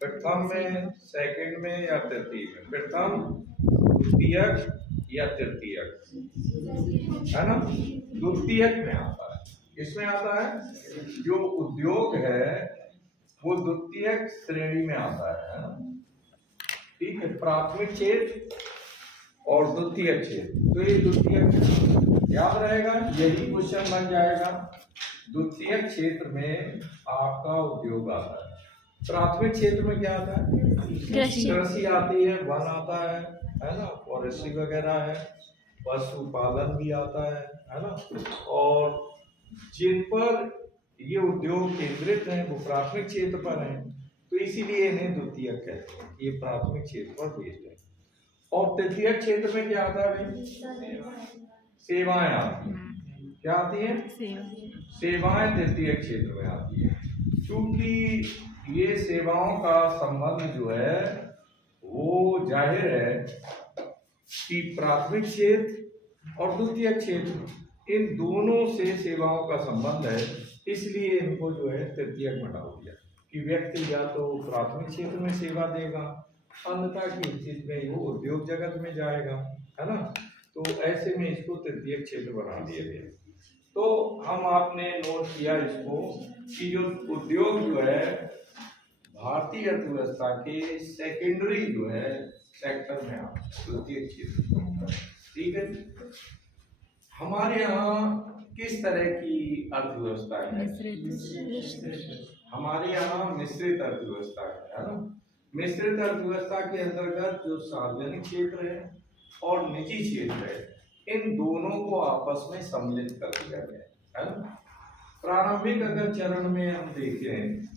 प्रथम में, सेकंड में या तृतीय में? प्रथम, द्वितीयक या तृतीयक, है ना? द्वितीयक में आता है। किसमें आता है? जो उद्योग है वो द्वितीयक श्रेणी में आता है ना? ठीक है, प्राथमिक क्षेत्र और द्वितीयक क्षेत्र, तो ये द्वितीयक याद रहेगा, यही क्वेश्चन बन जाएगा। द्वितीयक क्षेत्र में आपका उद्योग आता है, प्राथमिक क्षेत्र में क्या आता है? कृषि आती है, वन आता है ना, फॉरेस्ट्री वगैरह है, पशुपालन भी आता है ना, और जिन पर ये उद्योग केंद्रित हैं वो प्राथमिक क्षेत्र पर हैं, तो इसीलिए इन्हें द्वितीयक कहते हैं, ये प्राथमिक क्षेत्र पर बेस्ड है। और तृतीयक क्षेत्र में क्या आता है भाई? सेवाएं आती हैं। क्या आती हैं? सेवाएं तृतीयक क्षेत्र में आती है। क्योंकि ये सेवाओं का संबंध जो है वो जाहिर है कि प्राथमिक क्षेत्र और द्वितीयक क्षेत्र इन दोनों से सेवाओं का संबंध है, इसलिए इनको जो है तृतीयक में डाल दिया कि व्यक्ति या तो प्राथमिक क्षेत्र में सेवा देगा, अन्यथा की स्थिति में वो उद्योग जगत में जाएगा, है ना? तो ऐसे में इसको तृतीयक क्षेत्र बना दिया गया। तो हम आपने नोट किया इसको कि जो उद्योग जो है भारतीय अर्थव्यवस्था के सेकेंडरी जो है सेक्टर में आता है, द्वितीय क्षेत्र। ठीक है, हमारे यहाँ किस तरह की अर्थव्यवस्था है? हमारे यहाँ मिश्रित अर्थव्यवस्था है ना? मिश्रित अर्थव्यवस्था के अंतर्गत जो सार्वजनिक क्षेत्र है और निजी क्षेत्र है, इन दोनों को आपस में सम्मिलित कर दिया गया है ना? प्रारंभिक अगर चरण में हम देखें,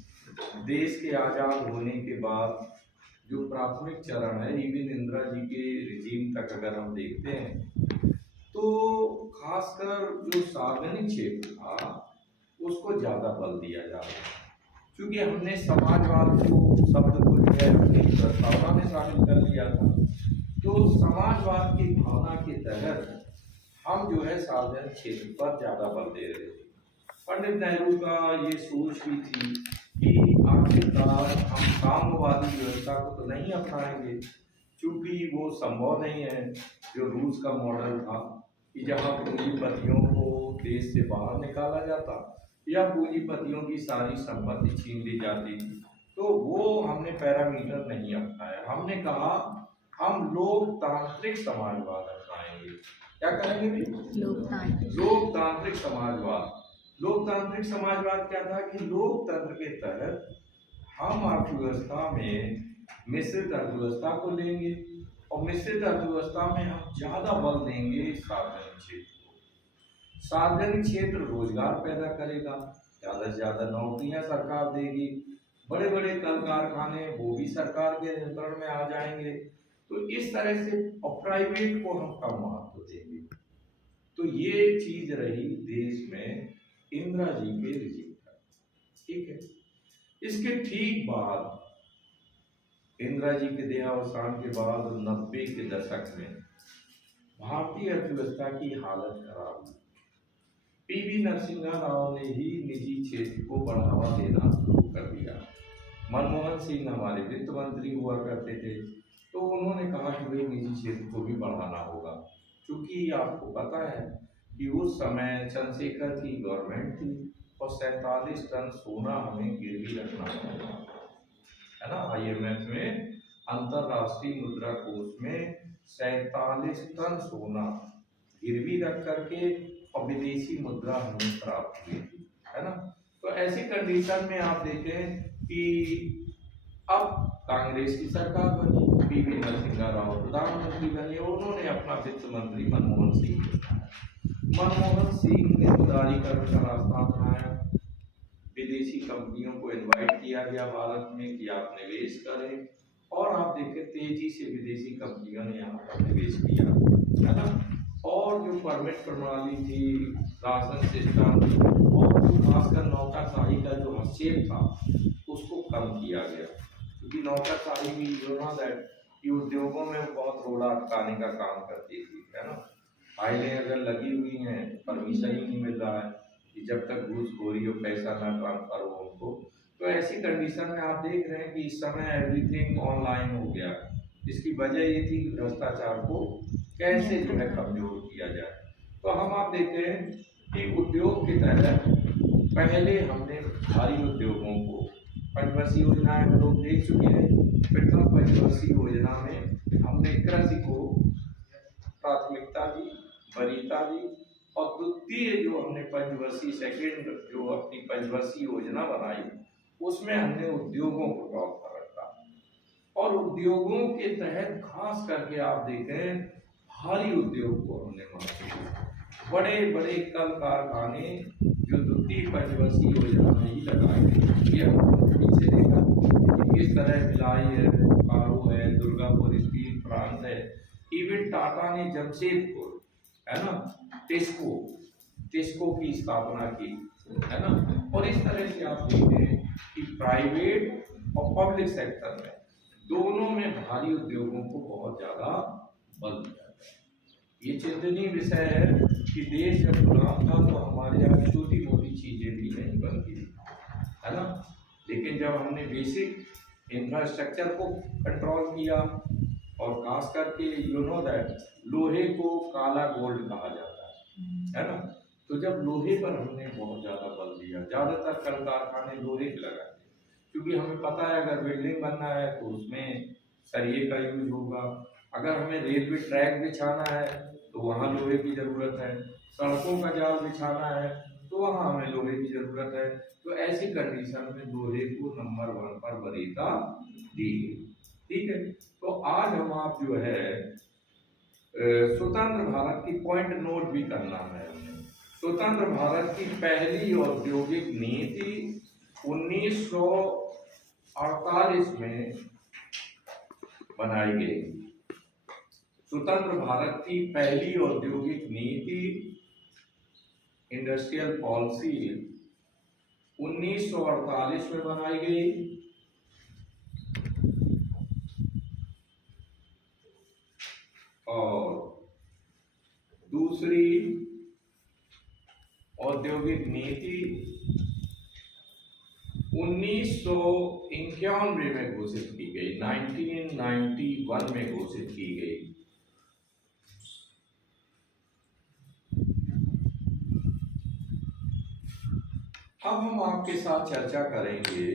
देश के आजाद होने के बाद जो प्राथमिक चरण है, इवन इंदिरा जी के रिजीम तक अगर हम देखते हैं, तो खासकर जो सार्वजनिक क्षेत्र था उसको ज्यादा बल दिया जा रहा है, क्योंकि हमने समाजवाद को शब्द को जो है अपनी प्रस्तावना में शामिल कर लिया था। तो समाजवाद की भावना के तहत हम जो है सार्वजनिक क्षेत्र पर ज्यादा बल दे रहे थे। पंडित नेहरू का ये सोच भी थी कि आखिरकार हम साम्यवादी व्यवस्था को तो नहीं अपनाएंगे, क्योंकि वो संभव नहीं है जो रूस का मॉडल था कि जहाँ पूंजीपतियों को देश से बाहर निकाला जाता या पूंजीपतियों की सारी संपत्ति छीन ली जाती, तो वो हमने पैरामीटर नहीं अपनाया। हमने कहा हम लोकतांत्रिक समाजवाद अपनाएंगे। क्या करेंगे भी? लोकतांत्रिक समाजवाद। लोकतांत्रिक समाजवाद क्या था कि लोकतंत्र के तहत हम अर्थव्यवस्था में मिश्रित अर्थव्यवस्था को लेंगे और मिश्रित अर्थव्यवस्था में हम ज्यादा बल देंगे सार्वजनिक क्षेत्र को। सार्वजनिक क्षेत्र रोजगार पैदा करेगा, ज्यादा से ज्यादा नौकरियां सरकार देगी, बड़े बड़े कल कारखाने वो भी सरकार के नियंत्रण में आ जाएंगे। तो इस तरह से प्राइवेट को हम कम महत्व देंगे। तो ये चीज रही देश में इंदिरा जी के रिजीम का। ठीक है, इसके ठीक बाद इंदिरा जी के देहावसान के बाद 90 के दशक में भारतीय अर्थव्यवस्था की हालत खराब हुई। पीवी नरसिम्हा राव ने ही निजी क्षेत्र को बढ़ावा देना शुरू कर दिया। मनमोहन सिंह हमारे वित्त मंत्री हुआ करते थे, तो उन्होंने कहा कि भाई निजी क्षेत्र को भी बढ़ाना होगा, क्योंकि आपको पता है कि उस समय चंद्रशेखर की गवर्नमेंट थी और 47 टन सोना हमें गिरवी रखना पड़ा, है ना? IMF में, अंतरराष्ट्रीय मुद्रा कोष में 47 टन सोना गिरवी रख करके और विदेशी मुद्रा हमें प्राप्त हुई थी, है ना? तो ऐसी कंडीशन में आप देखें कि अब कांग्रेस की सरकार बनी, पीवी नरसिम्हा राव प्रधानमंत्री बने, उन्होंने अपना वित्त मंत्री मनमोहन सिंह ने उदारीकरण का रास्ता अपनाया। विदेशी कंपनियों को इनवाइट किया गया भारत में कि आप निवेश करें, और आप देखें तेजी से विदेशी कंपनियों ने यहाँ पर निवेश किया, है ना? और जो परमिट प्रणाली थी, राशन सिस्टम और जो खासकर नौकरशाही का जो हस्तक्षेप था उसको कम किया गया, क्योंकि नौकरशाही भी कि उद्योगों में बहुत रोड़ा अटकाने का काम करती थी, है ना? फाइलें अगर लगी हुई हैं परमिशन ही नहीं मिल रहा है कि जब तक घूसखोरी और पैसा ना ट्रांसफर हो उनको, तो ऐसी कंडीशन में आप देख रहे हैं कि इस समय एवरीथिंग ऑनलाइन हो गया। इसकी वजह ये थी कि भ्रष्टाचार को कैसे जो है कमजोर किया जाए। तो हम आप देखते हैं कि उद्योग के तहत पहले हमने भारी उद्योगों को पंचवर्षीय योजनाएं हम लोग देख चुके हैं। प्रथम पंचवर्षीय योजना में हमने कृषि को प्राथमिकता दी, वरीयता दी, और द्वितीय जो हमने पंचवर्षीय सेकेंड जो अपनी पंचवर्षीय योजना बनाई उसमें हमने उद्योगों को टॉप पर रखा। और उद्योगों के तहत खास करके आप देखें भारी उद्योग को हमने महत्व, बड़े बड़े कल कारखाने जो द्वितीय पंचवर्षीय योजना में ही लगाए गए। पीछे देखा किस तरह भिलाई है, बोकारो है, दुर्गापुर स्टील प्लांट है, इवन टाटा ने जमशेदपुर है ना टिस्को की स्थापना की है ना। और इस तरह से आप देखते हैं कि प्राइवेट और पब्लिक सेक्टर में दोनों में भारी उद्योगों को बहुत ज्यादा बल दिया गया। ये चिंतनीय विषय है कि देश जब गुलाम था तो हमारे यहाँ छोटी मोटी चीजें भी नहीं बनती है ना, लेकिन जब हमने बेसिक इंफ्रास्ट्रक्चर को कंट्रोल किया, और खास करके यू नो दैट लोहे को काला गोल्ड कहा जाता है ना। तो जब लोहे पर हमने बहुत ज्यादा बल दिया, ज्यादातर कल कारखाने लोहे के लगाए, क्योंकि हमें पता है अगर बिल्डिंग बनना है तो उसमें सरिये का यूज होगा, अगर हमें रेलवे ट्रैक बिछाना है तो वहाँ लोहे की जरूरत है, सड़कों का जाल बिछाना है तो वहाँ हमें लोहे की जरूरत है। तो ऐसी कंडीशन में लोहे को नंबर 1 पर वरीयता दी गई। ठीक है, तो आज हम आप जो है स्वतंत्र भारत की पॉइंट नोट भी करना है। स्वतंत्र भारत की पहली औद्योगिक नीति 1948 में बनाई गई। स्वतंत्र भारत की पहली औद्योगिक नीति इंडस्ट्रियल पॉलिसी 1948 में बनाई गई। और दूसरी औद्योगिक नीति 1991 में घोषित की गई, 1991 में घोषित की गई। अब हम आपके साथ चर्चा करेंगे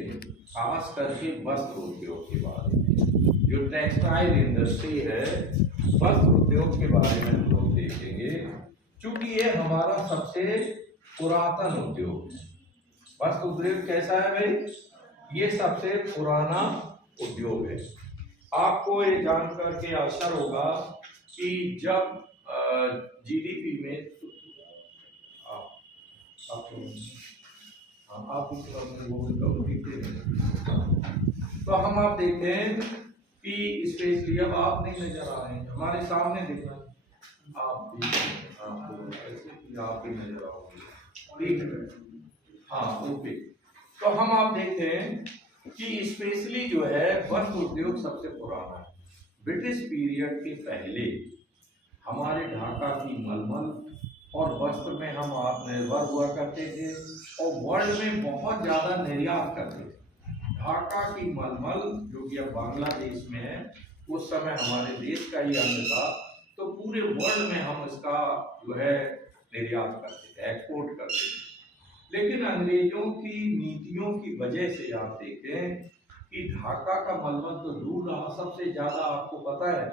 खास करके वस्त्र उद्योग के बारे में। जो टेक्सटाइल इंडस्ट्री है, वस्त्र उद्योग के बारे में हम लोग देखेंगे, क्योंकि ये हमारा सबसे पुरातन उद्योग है। वस्त्र उद्योग कैसा है भाई? ये सबसे पुराना उद्योग है। आपको ये जानकर के आश्चर्य होगा कि जब जीडीपी में तो हम आप देखते हैं कि स्पेशली अब आप नहीं नजर आ रहे हैं, हमारे सामने देखना आप भी, आप भी नजर आओगे, ठीक है? हाँ, ओके। तो हम आप देखते हैं कि स्पेशली जो है वस्त्र उद्योग सबसे पुराना है। ब्रिटिश पीरियड के पहले हमारे ढाका की मलमल और वस्त्र में हम आत्मनिर्भर हुआ करते थे और वर्ल्ड में बहुत ज्यादा निर्यात करते थे। ढाका की मलमल जो कि अब बांग्लादेश में है, उस समय हमारे देश का ही अंग था, तो पूरे वर्ल्ड में हम इसका जो है निर्यात करते थे, एक्सपोर्ट करते थे। लेकिन अंग्रेजों की नीतियों की वजह से आप देखें कि ढाका का मलमल तो दूर रहा, सबसे ज्यादा आपको पता है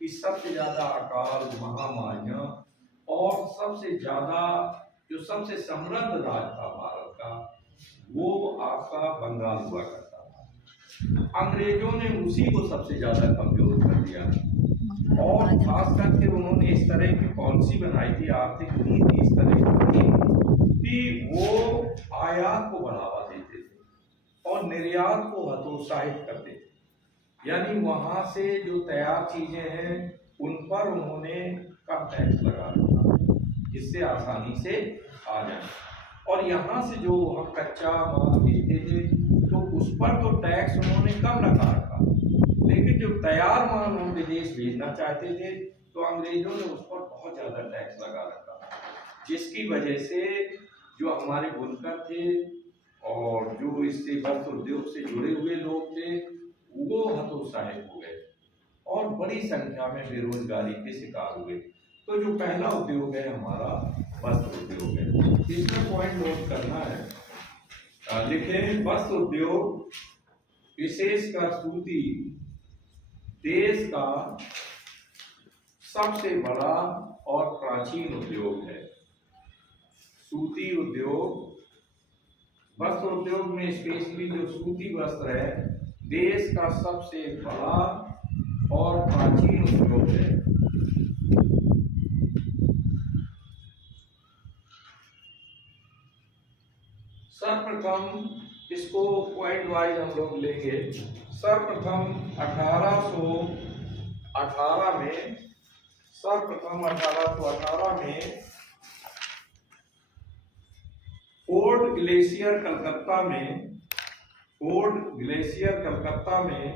कि सबसे ज्यादा अकाल, महामारियां और सबसे ज्यादा जो सबसे समृद्ध राज्य था भारत का वो आपका बंगाल हुआ करता था। अंग्रेजों ने उसी को सबसे ज्यादा कमजोर कर दिया और खास करके उन्होंने इस तरह की पॉलिसी बनाई थी, आर्थिक नीति इस तरह की कि वो आयात को बढ़ावा देते थे और निर्यात को हतोत्साहित करते थे। यानी वहां से जो तैयार चीजें हैं उन पर उन्होंने कम टैक्स लगा रखा जिससे आसानी से आ जाए, और यहाँ से जो हम कच्चा माल बेचते थे तो उस पर तो टैक्स उन्होंने कम लगा रखा, लेकिन जो तैयार माल हम विदेश भेजना चाहते थे तो अंग्रेजों ने उस पर बहुत ज्यादा टैक्स लगा रखा, जिसकी वजह से जो हमारे बुनकर थे और जो इससे वस्त्र उद्योग से जुड़े हुए लोग थे वो हतोत्साहित हो गए और बड़ी संख्या में बेरोजगारी के शिकार हुए। तो जो पहला उद्योग है हमारा वस्त्र उद्योग है। इसमें पॉइंट नोट करना है, लिखें वस्त्र उद्योग विशेषकर सूती देश का सबसे बड़ा और प्राचीन उद्योग है। सूती उद्योग, वस्त्र उद्योग में स्पेशली जो सूती वस्त्र है देश का सबसे बड़ा और प्राचीन उद्योग है। सर्वप्रथम इसको पॉइंट वाइज हम लोग लेंगे। सर्वप्रथम 1818 में, सर्वप्रथम 1818 में फोर्ट ग्लेशियर कलकत्ता में, फोर्ट ग्लेशियर कलकत्ता में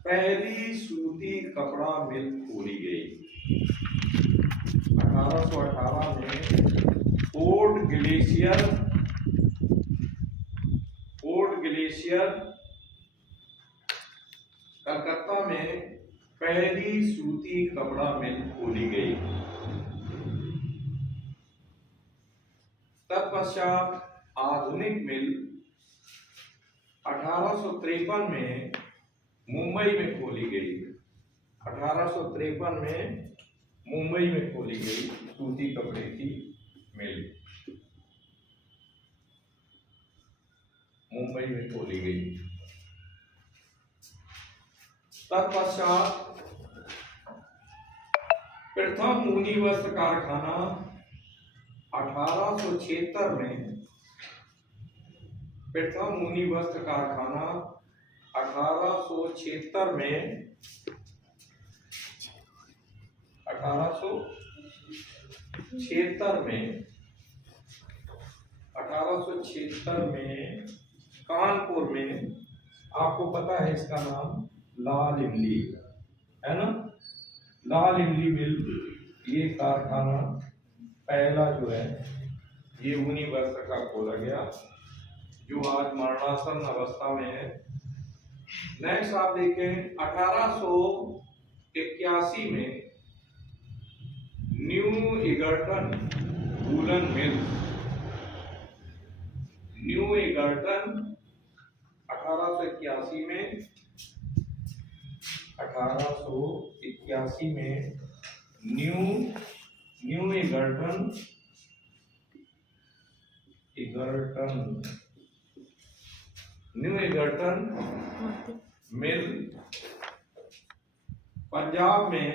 पहली सूती कपड़ा मिल खोली गई। 1818 में फोर्ट ग्लेशियर कलकत्ता में पहली सूती कपड़ा मिल खोली गई। तत्पश्चात आधुनिक मिल 1853 में मुंबई में खोली गई। 1853 में मुंबई में खोली गई सूती कपड़े की मिल, मुंबई में खोली गई। तत्पश्चात प्रथम ऊनी वस्त्र कारखाना 1876 में, प्रथम ऊनी वस्त्र कारखाना 1876 में, 1876 में कानपुर में, आपको पता है इसका नाम लाल इमली है ना, लाल इमली मिल, ये कारखाना पहला जो है ये ऊनी वस्त्र का खोला गया जो आज मरणासन अवस्था में है। नेक्स्ट आप देखें 1881 में न्यू इगर्टन वूलन मिल, न्यू इगर्टन 1881 में, 1881 में न्यू इगर्टन मिल पंजाब में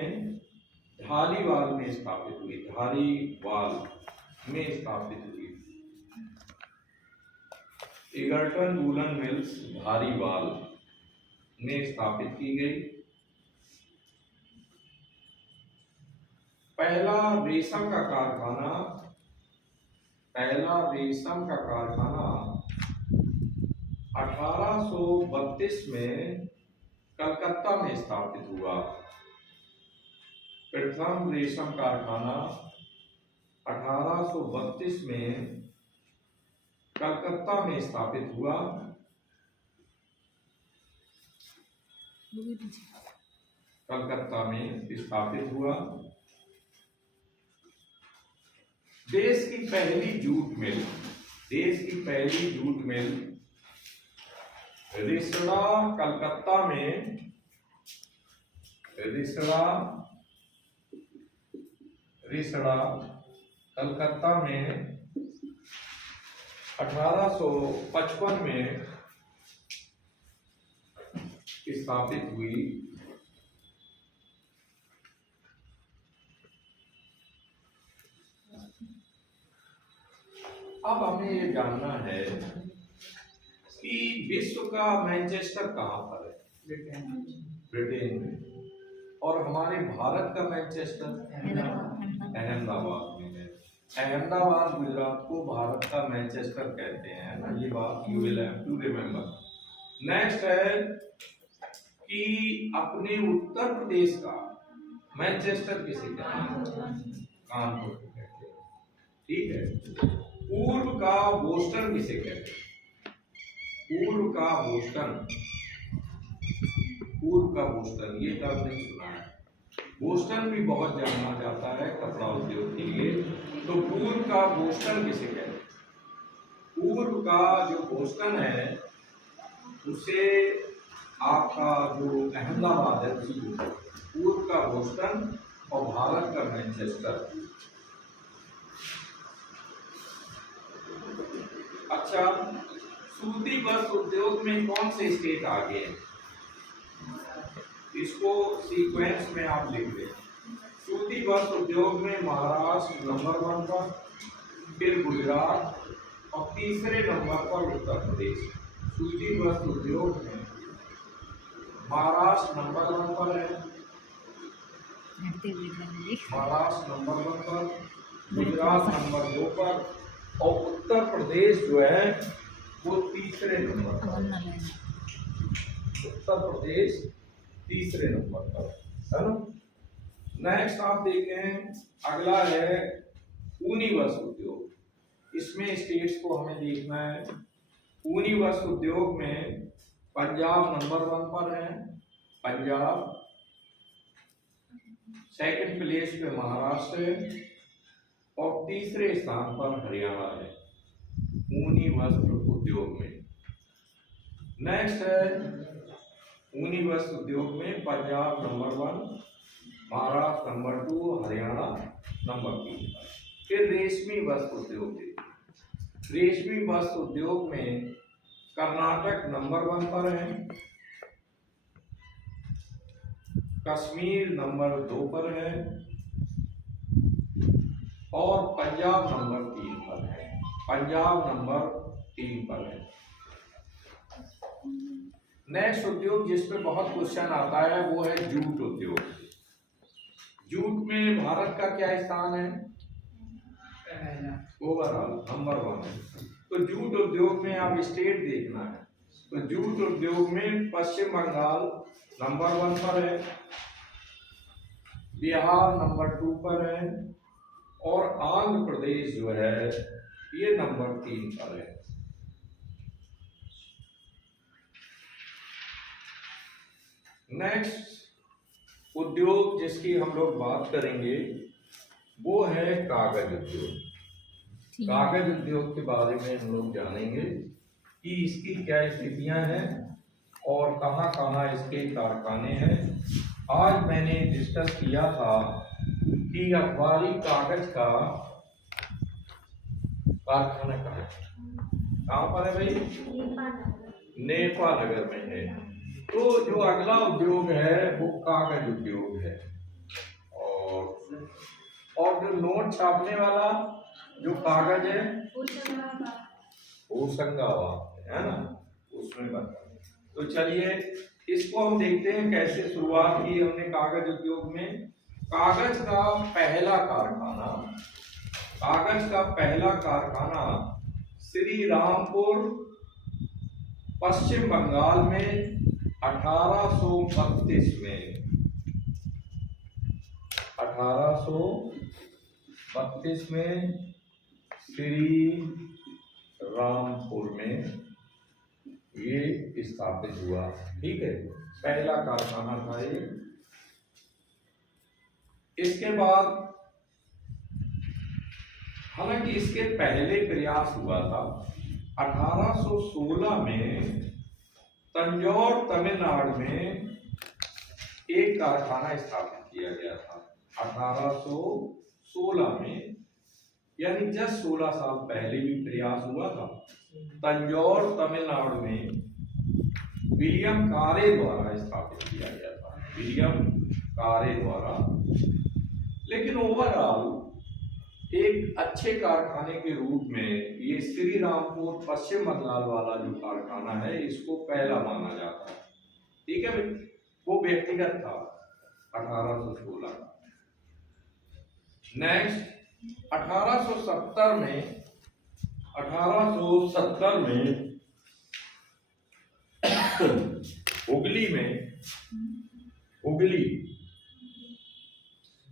धारीवाल में स्थापित हुई, धारीवाल में स्थापित हुई। इगर्टन वूलन मिल्स धारीवाल में स्थापित की गई। पहला रेशम का कारखाना, पहला रेशम का कारखाना 1832 में कलकत्ता में स्थापित हुआ। प्रथम रेशम कारखाना 1832 में कलकत्ता में स्थापित हुआ। कलकत्ता में स्थापित हुआ। देश की पहली जूट मिल, देश की पहली जूट मिल रिसड़ा कलकत्ता में, रिसड़ा कलकत्ता में 1855 में स्थापित हुई। अब हमें ये जानना है कि विश्व का मैनचेस्टर कहाँ पर है? ब्रिटेन में। और हमारे भारत का मैनचेस्टर अहमदाबाद में है। अहमदाबाद गुजरात को भारत का मैनचेस्टर कहते हैं ना, ये बात you will have to remember. Next है कि अपने उत्तर प्रदेश का मैनचेस्टर किसे कहते हैं? कानपुर को कहते हैं। ठीक है। पूर्व का बोस्टन किसे कहते हैं? पूर्व का बोस्टन, पूर्व का बोस्टन, ये टर्म नहीं सुना है। बोस्टन भी बहुत जाना जाता है कपड़ा उद्योग के लिए। तो पूर्व का बोस्टन किसे कहते हैं? पूर्व का जो बोस्टन है उसे आपका जो अहमदाबाद है उसी को पूर्व का बोस्टन और भारत का मैनचेस्टर। अच्छा, सूती वस्त्र उद्योग में कौन से स्टेट आगे हैं? इसको सीक्वेंस में आप लिख लें। सूती वस्त्र उद्योग में महाराष्ट्र नंबर 1 पर, फिर गुजरात और तीसरे नंबर पर उत्तर प्रदेश। सूती वस्त्र उद्योग में महाराष्ट्र नंबर 1 पर है, महाराष्ट्र नंबर 1 पर, गुजरात नंबर 2 पर और उत्तर प्रदेश जो है वो तीसरे नंबर पर। उत्तर प्रदेश तीसरे नंबर पर है ना। नेक्स्ट आप देखें, अगला है ऊनी वस्त्र उद्योग। इसमें स्टेट्स को हमें देखना है। ऊनी वस्त्र उद्योग में पंजाब नंबर 1 पर है, पंजाब। सेकंड प्लेस पे महाराष्ट्र है और तीसरे स्थान पर हरियाणा है ऊनी वस्त्र उद्योग में। नेक्स्ट है ऊनी वस्त्र उद्योग में Punjab number 1, Maharashtra number 2, Haryana number 3। फिर रेशमी वस्त्र उद्योग। रेशमी वस्त्र उद्योग में कर्नाटक नंबर 1 पर है, कश्मीर नंबर 2 पर है और पंजाब नंबर 3 पर है। पंजाब नंबर 3 पर है। नेक्स्ट उद्योग जिस पे बहुत क्वेश्चन आता है वो है जूट उद्योग। जूट में भारत का क्या स्थान है? ओवरऑल नंबर 1 है। तो जूट उद्योग में आप स्टेट देखना है। तो जूट उद्योग में पश्चिम बंगाल नंबर 1 पर है, बिहार नंबर 2 पर है और आंध्र प्रदेश जो है ये नंबर 3 पर है। नेक्स्ट उद्योग जिसकी हम लोग बात करेंगे वो है कागज उद्योग। कागज उद्योग के बारे में हम लोग जानेंगे कि इसकी क्या स्थितियां हैं और कहां कहां इसके कारखाने हैं। आज मैंने डिस्कस किया था कि अखबारी कागज का कारखाना कहाँ पर है भाई? नेपानगर में है। तो जो अगला उद्योग है वो कागज उद्योग है। और जो नोट छापने वाला जो कागज है होशंगाबाद है ना, उसमें बता। तो चलिए इसको हम देखते हैं कैसे शुरुआत की हमने कागज उद्योग में। कागज का पहला कारखाना श्री रामपुर पश्चिम बंगाल में 1832 में श्री रामपुर में ये स्थापित हुआ। ठीक है, पहला कारखाना था ये। इसके बाद हालांकि इसके पहले प्रयास हुआ था 1816 में तंजौर तमिलनाडु में एक कारखाना स्थापित किया गया था। 1816 में, यानी जस्ट 16 साल पहले भी प्रयास हुआ था। तंजौर तमिलनाडु में विलियम कारे द्वारा स्थापित किया गया था, विलियम कारे द्वारा। लेकिन ओवरऑल एक अच्छे कारखाने के रूप में ये श्री रामपुर पश्चिम बंगाल वाला जो कारखाना है इसको पहला माना जाता है। ठीक है भाई, वो व्यक्तिगत था 1816 का। नेक्स्ट 1870 में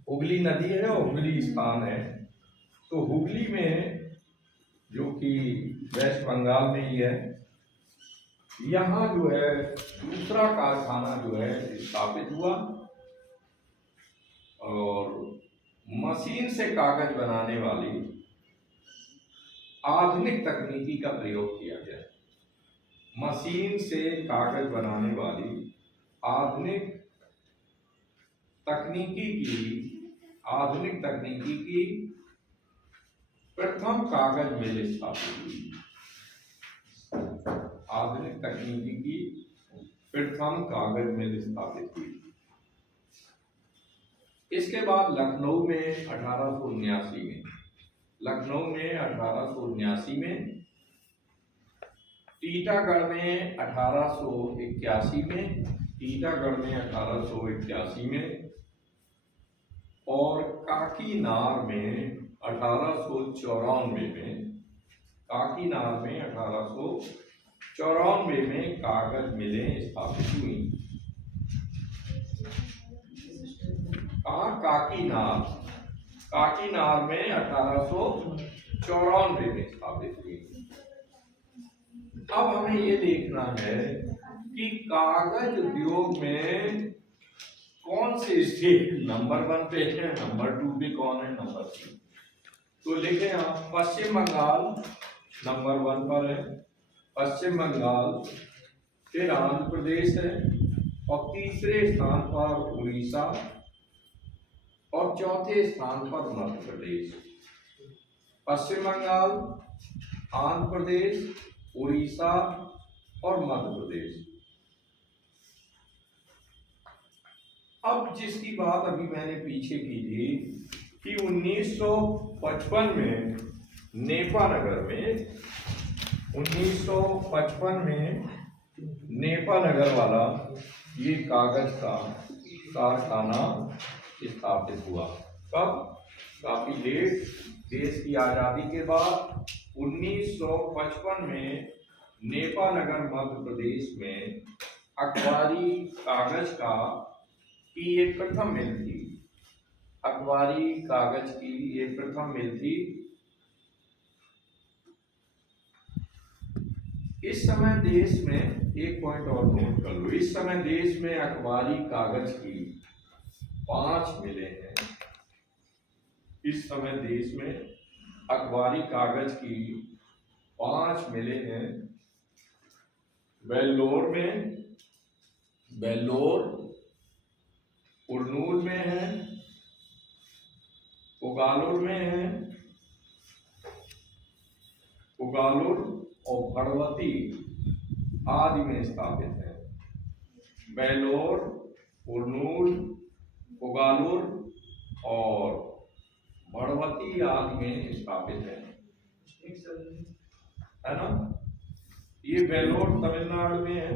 हुगली नदी है और हुगली स्थान है। तो हुगली में जो कि वेस्ट बंगाल में ही है। यहाँ जो है दूसरा कारखाना जो है स्थापित हुआ और मशीन से कागज बनाने वाली आधुनिक तकनीकी का प्रयोग किया गया। मशीन से कागज बनाने वाली आधुनिक तकनीकी की प्रथम कागज मिल स्थापित हुई। आधुनिक तकनीकी की प्रथम कागज मिल स्थापित हुई। इसके बाद लखनऊ में 1879 में, टीटागढ़ में 1881 में और काकीनार में 1894 में कागज मिलें स्थापित हुई। काकीनार में 1894 में स्थापित हुई। अब हमें ये देखना है कि कागज उद्योग में कौन से स्टेट नंबर 1 पे है, नंबर 2 पे कौन है, नंबर 3। तो लिखे आप, पश्चिम बंगाल नंबर 1 पर है, पश्चिम बंगाल, फिर आंध्र प्रदेश है और तीसरे स्थान पर उड़ीसा और चौथे स्थान पर मध्य प्रदेश। पश्चिम बंगाल, आंध्र प्रदेश, उड़ीसा और मध्य प्रदेश। अब जिसकी बात अभी मैंने पीछे की थी कि 1955 में नेपानगर वाला ये कागज का कारखाना स्थापित हुआ। कब? काफी लेट, देश की आजादी के बाद 1955 में नेपानगर मध्य प्रदेश में अखबारी कागज की ये प्रथम मिल थी। अखबारी कागज की ये प्रथम मिल थी। इस समय देश में एक पॉइंट और नोट कर लो, इस समय देश में अखबारी कागज की 5 मिलें हैं। इस समय देश में अखबारी कागज की 5 मिलें हैं। बेल्लोर, कुरनूल में है, पुगालुर और भड़वती आदि में स्थापित है। बेल्लोर, कुरनूल, पुगालुर और भड़वती आदि में स्थापित है ना। ये बेल्लोर तमिलनाडु में है,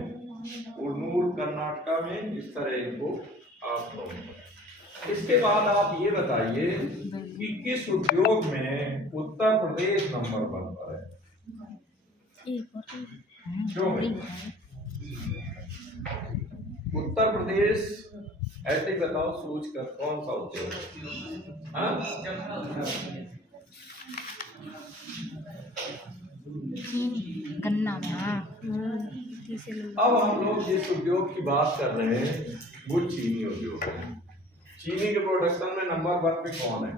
कुरनूल कर्नाटका में। इस तरह इनको आप लोग। इसके बाद आप ये बताइए कि किस उद्योग में उत्तर प्रदेश नंबर 1 पर है? क्यों भाई? उत्तर प्रदेश ऐसे बताओ, सोच कर, कौन सा उद्योग है? गन्ना में। अब हम लोग जिस उद्योग की बात कर रहे हैं वो चीनी उद्योग है। चीनी के प्रोडक्शन में नंबर 1 पे कौन है?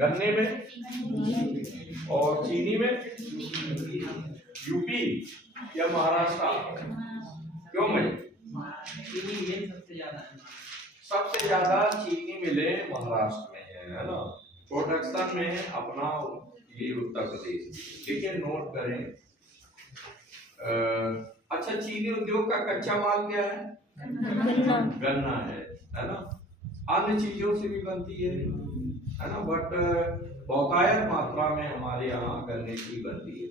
गन्ने में। और चीनी में यूपी या महाराष्ट्र? क्यों भाई? सबसे ज्यादा चीनी मिले महाराष्ट्र में है ना। प्रोडक्शन में अपना ये उत्तर प्रदेश। ठीक है, नोट करें। अच्छा, चीनी उद्योग का कच्चा माल क्या है? गन्ना है ना। अन्य चीजों से भी बनती है ना, बट बहुतायत मात्रा में हमारे यहाँ गन्ने की बनती है।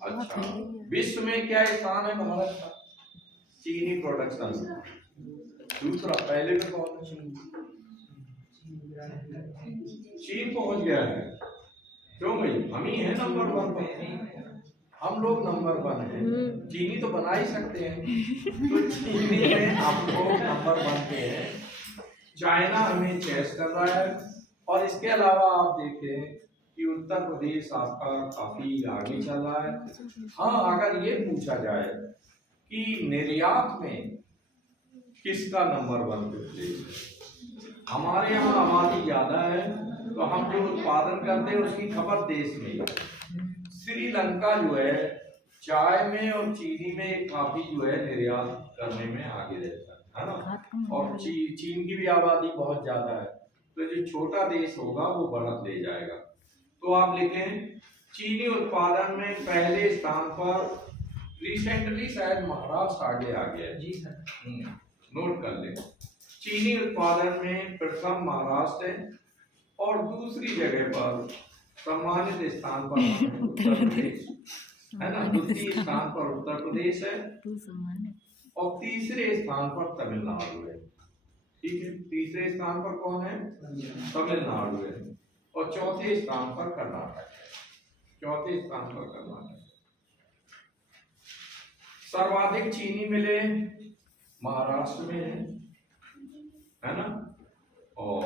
अच्छा, विश्व में क्या स्थान है भारत का चीनी प्रोडक्शन में? दूसरा। पहले में कौन है? चीन पहुंच गया है। क्यों भाई? हम ही है नंबर 1 पर। हम लोग नंबर 1 है। चीनी तो बना ही सकते हैं, तो चीनी में हम लोग नंबर 1 पे है। चाइना हमें चेस कर रहा है। और इसके अलावा आप देखें कि उत्तर प्रदेश आपका काफी आगे चल रहा है। हाँ, अगर ये पूछा जाए कि निर्यात में किसका नंबर 1 प्रदेश है, हमारे यहाँ आबादी ज्यादा है तो हम जो उत्पादन करते हैं उसकी खपत देश में ही है। श्रीलंका जो है चाय में और चीनी में काफी जो है निर्यात करने में आगे रहता है ना, और चीन की भी आबादी बहुत ज्यादा है, तो जो छोटा देश होगा वो बढ़त ले जाएगा। तो आप लिखें चीनी उत्पादन में पहले स्थान पर, रिसेंटली शायद महाराष्ट्र आगे आ गया है। जी सर, नोट कर ले, चीनी उत्पादन में प्रथम महाराष्ट्र है और दूसरी जगह पर सम्मानित स्थान पर उत्तर प्रदेश है ना, द्वितीय स्थान पर उत्तर प्रदेश है और तीसरे स्थान पर तमिलनाडु है। ठीक है, तीसरे स्थान पर कौन है? तमिलनाडु है और चौथे स्थान पर कर्नाटक है। चौथे स्थान पर कर्नाटक। सर्वाधिक चीनी मिले महाराष्ट्र में है ना, और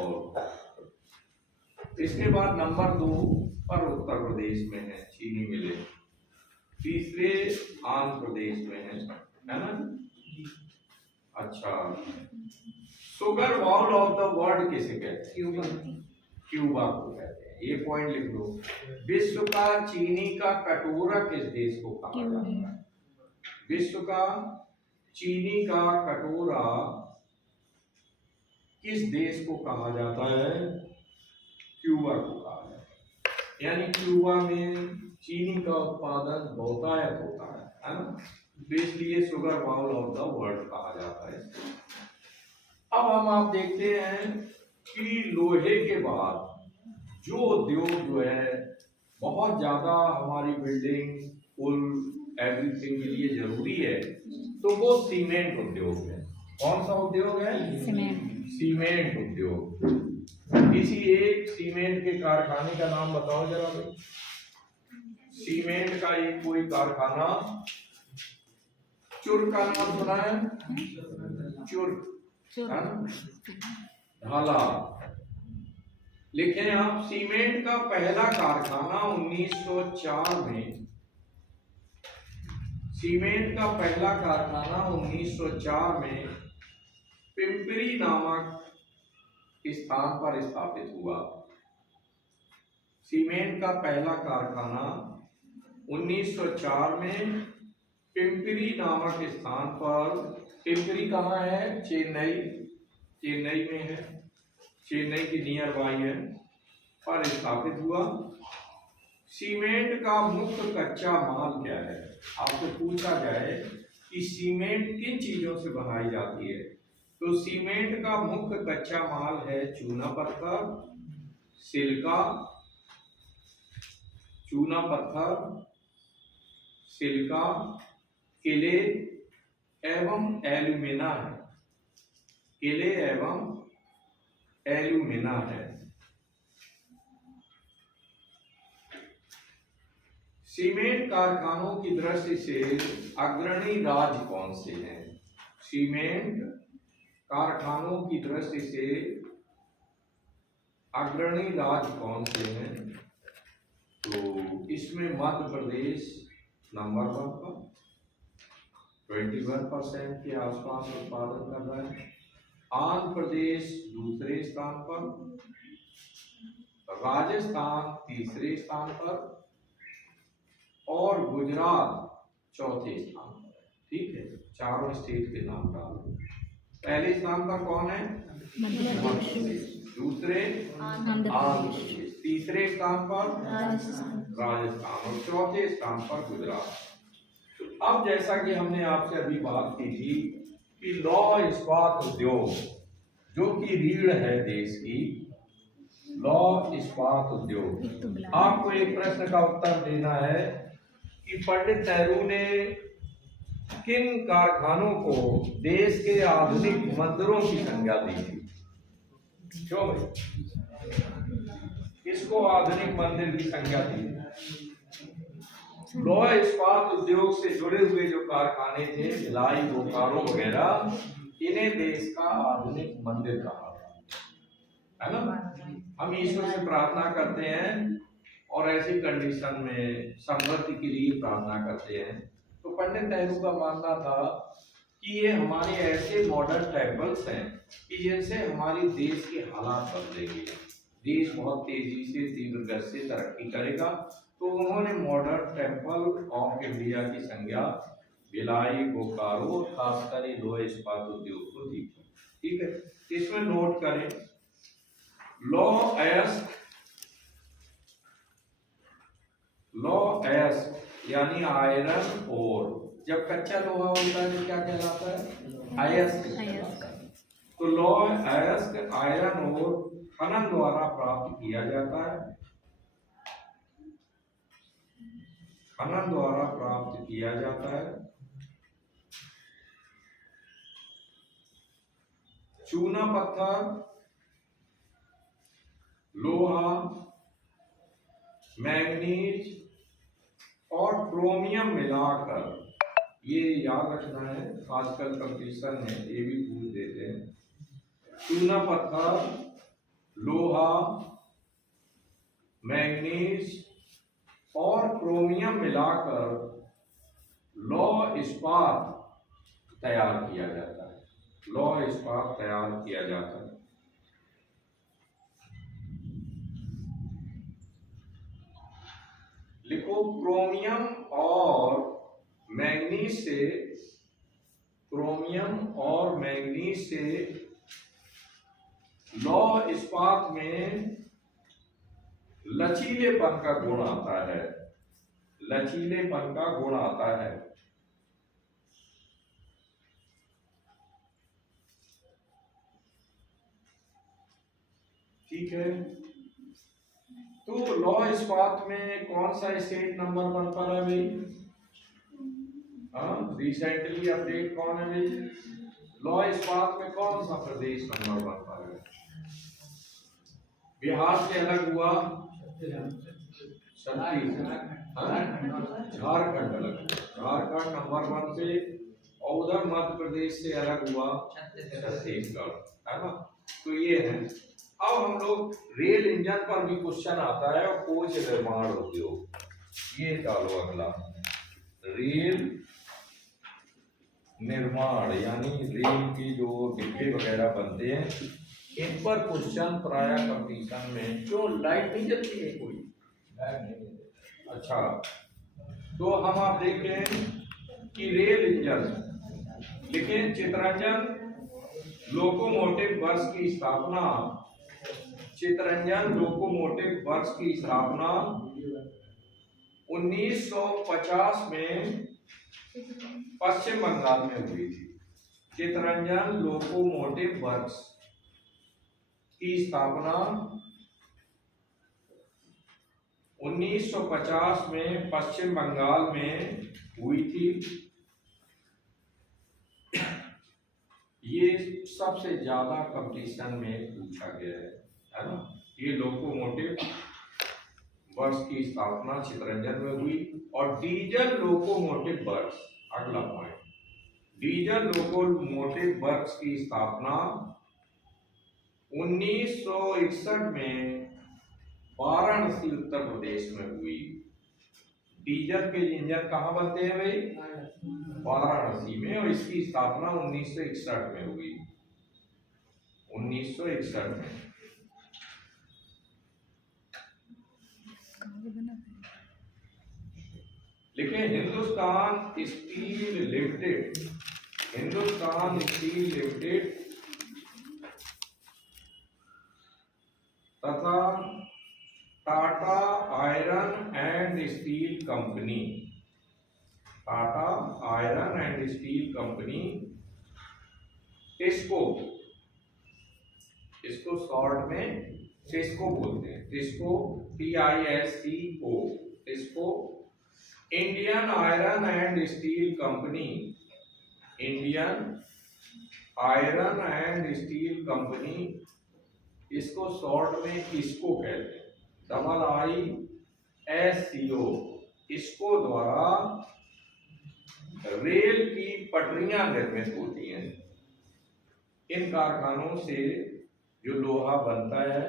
इसके बाद नंबर 2 पर उत्तर प्रदेश में है चीनी मिले, तीसरे आंध्र प्रदेश में है ना। अच्छा, sugar bowl of the world किसे कहते हैं? क्यूबा को कहते हैं। ये पॉइंट लिख लो। विश्व का चीनी का कटोरा किस देश को कहा जाता है? विश्व का चीनी का कटोरा किस देश को कहा जाता है? क्यूबा को कहा जाता है। यानी क्यूबा में चीनी का उत्पादन बहुतायत होता है ना, इसलिए sugar bowl of the world कहा जाता है। अब हम आप देखते हैं कि लोहे के बाद जो उद्योग जो है बहुत ज्यादा हमारी बिल्डिंग, पुल, एवरीथिंग के लिए जरूरी है, तो वो सीमेंट उद्योग है। कौन सा उद्योग है? सीमेंट उद्योग। किसी एक सीमेंट के कारखाने का नाम बताओ जरा भाई। सीमेंट का एक कोई कारखाना, चुर का नाम सुना है? चुर, ढाला। लिखें आप, सीमेंट का पहला कारखाना 1904 में, सीमेंट का पहला कारखाना 1904 में पिंपरी नामक स्थान पर स्थापित हुआ। सीमेंट का पहला कारखाना 1904 में पिंपरी नामक स्थान पर, पिंपरी कहाँ है? चेन्नई, चेन्नई में है, चेन्नई की नियर बाई है, पर स्थापित हुआ। सीमेंट का मुख्य कच्चा माल क्या है? आपसे पूछा जाए कि सीमेंट किन चीजों से बनाई जाती है, तो सीमेंट का मुख्य कच्चा माल है चूना पत्थर, सिलिका, चूना पत्थर, सिलिका, किले एवं एल्यूमिना है। किले एवं एल्यूमिना है। सीमेंट कारखानों की दृष्टि से अग्रणी राज्य कौन से हैं? सीमेंट कारखानों की दृष्टि से अग्रणी राज्य कौन से हैं? तो इसमें मध्य प्रदेश नंबर 1 पर 21% के आसपास उत्पादन कर रहा है, आंध्र प्रदेश दूसरे स्थान पर, राजस्थान तीसरे स्थान पर और गुजरात चौथे स्थान पर। ठीक है, चारों स्टेट के नाम डालो। पहले स्थान पर कौन है? मध्य प्रदेश, दूसरे आंध्र प्रदेश, तीसरे स्थान पर राजस्थान और चौथे स्थान पर गुजरात। अब जैसा कि हमने आपसे अभी बात की थी कि लौह इस्पात उद्योग जो कि रीढ़ है देश की, लौह इस्पात उद्योग, आपको एक प्रश्न का उत्तर देना है कि पंडित नेहरू ने किन कारखानों को देश के आधुनिक मंदिरों की संज्ञा दी थी? क्यों भाई, किसको आधुनिक मंदिर की संज्ञा दी? लौह इस्पात उद्योग से जुड़े हुए जो कारखाने थे, भिलाई, बोकारो वगैरह, इन्हें देश का आधुनिक मंदिर कहा है ना। हम ईश्वर से प्रार्थना करते हैं और ऐसी कंडीशन में समृद्धि के लिए प्रार्थना करते हैं। तो पंडित नेहरू का मानना था कि ये हमारे ऐसे मॉडर्न टेम्पल्स हैं कि जिनसे हमारी देश के हालात बदलेंगे, देश बहुत तेजी से तीव्र गति से तरक्की करेगा। तो उन्होंने मॉडर्न टेम्पल ऑफ इंडिया की संज्ञा भिलाई, बोकारो, खासकर लोहे इस्पात उद्योग को दी। ठीक है, इसमें नोट करें लॉ एस यानी आयरन ओर, जब कच्चा लोहा होता है तो क्या कहलाता है? अयस्क कहलाता है। तो लॉ एस आयरन ओर खनन द्वारा प्राप्त किया जाता है, खनन द्वारा प्राप्त किया जाता है। चूना पत्थर, लोहा, मैग्नीज और क्रोमियम मिलाकर, ये याद रखना है, आजकल कंपटीशन में ये भी पूछ देते हैं। चूना पत्थर, लोहा, मैग्नीज और क्रोमियम मिलाकर लौह इस्पात तैयार किया जाता है, लौह इस्पात तैयार किया जाता है। लिखो क्रोमियम और मैग्नीज से, क्रोमियम और मैग्नीज से लौह इस्पात में लचीलेपन का गुण आता है, लचीलेपन का गुण आता है। ठीक है, तो लौह इस्पात में कौन सा स्टेट नंबर 1 पर है भाई? रिसेंटली अपडेट कौन है भाई? लौह इस्पात में कौन सा प्रदेश नंबर 1 पर है? बिहार से अलग हुआ झारखंड अलग, झारखंड नंबर 1 पे, और उधर मध्य प्रदेश से अलग हुआ छत्तीसगढ़, है ना। तो ये है। अब हम लोग रेल इंजन पर भी क्वेश्चन आता है, और कोच निर्माण उद्योग, ये डालो अगला, रेल निर्माण यानी रेल की जो डिब्बे वगैरह बनते हैं, इन पर क्वेश्चन प्राय कंपटीशन में। क्यों लाइट नहीं जलती है? कोई लाइट नहीं। अच्छा, तो हम आप देखें कि रेल इंजन लिखें, चितरंजन लोकोमोटिव वर्क्स की स्थापना, चितरंजन लोकोमोटिव वर्क्स की स्थापना 1950 में पश्चिम बंगाल में हुई थी। चितरंजन लोकोमोटिव वर्क्स की स्थापना 1950 में पश्चिम बंगाल में हुई थी। ये सबसे ज्यादा कंपटीशन में पूछा गया है ना। ये लोकोमोटिव वर्क्स की स्थापना चितरंजन में हुई। और डीजल लोकोमोटिव वर्क्स, अगला पॉइंट, डीजल लोकोमोटिव वर्क्स की स्थापना 1961 में वाराणसी उत्तर प्रदेश में हुई। डीजल के इंजन कहाँ बनते हैं भाई? वाराणसी में, और इसकी स्थापना 1961 में हुई, 1961 में। लिखे Hindustan steel limited, Hindustan steel limited तथा Tata iron and steel company, Tata iron and steel company, TISCO, इसको शॉर्ट में टिस्को बोलते हैं, TISCO, TISCO, TISCO, Indian iron and steel company, Indian iron and steel company, इसको शॉर्ट में इसको कहते हैं, IISCO, इसको द्वारा रेल की पटरियां निर्मित होती हैं। इन कारखानों से जो लोहा बनता है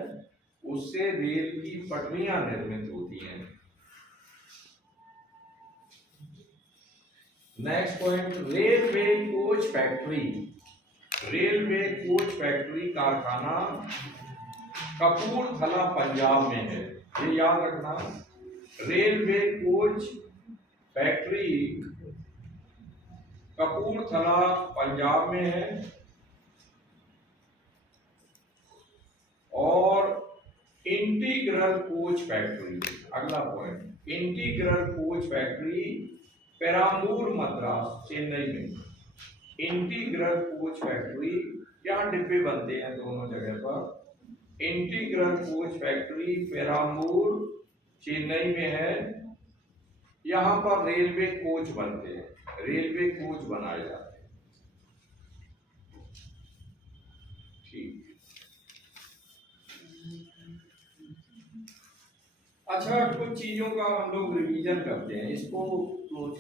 उससे रेल की पटरियां निर्मित होती हैं। Next point, railway coach factory. Railway coach factory कारखाना कपूरथला पंजाब में है, ये याद रखना। Railway coach factory Kapurthala Punjab में है। और इंटीग्रल कोच फैक्ट्री, अगला point, integral coach factory Perambur Madras Chennai में। इंटीग्रल कोच फैक्ट्री, यहाँ डिब्बे बनते हैं दोनों जगह पर। Integral coach factory Perambur Chennai में है। यहाँ पर रेलवे कोच बनते हैं, रेलवे कोच बनाए जाते हैं। ठीक, अच्छा कुछ चीजों का हम लोग रिवीजन करते हैं, इसको क्लोज